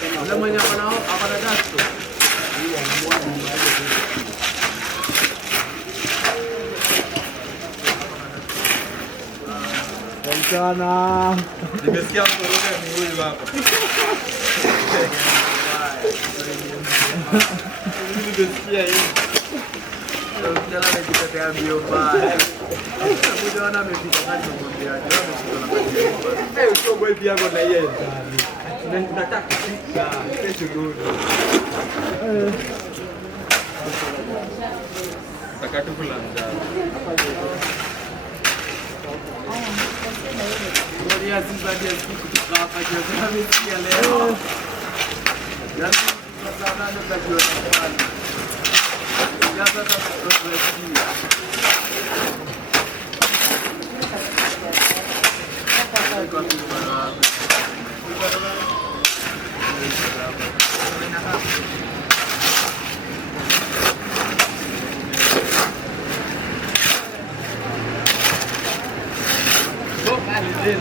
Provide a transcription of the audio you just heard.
Namanya apa na gasto? Sana. Nimesikia mkoroga ni huyu hapa. Nimesikia hii. Ndio anajitetea mbio mbaya. Mmoja wana amepita kani kumwambia aje ameshika na kati. Sio boy pia na yeye ndani. Nataka kufika kesho ndio. Takatu kulanda. Gloria Zimbabwe kutoka hapa Jeremiah leo. Yaani tunazana na kajiona. Jaza ta kutuletea. Vale,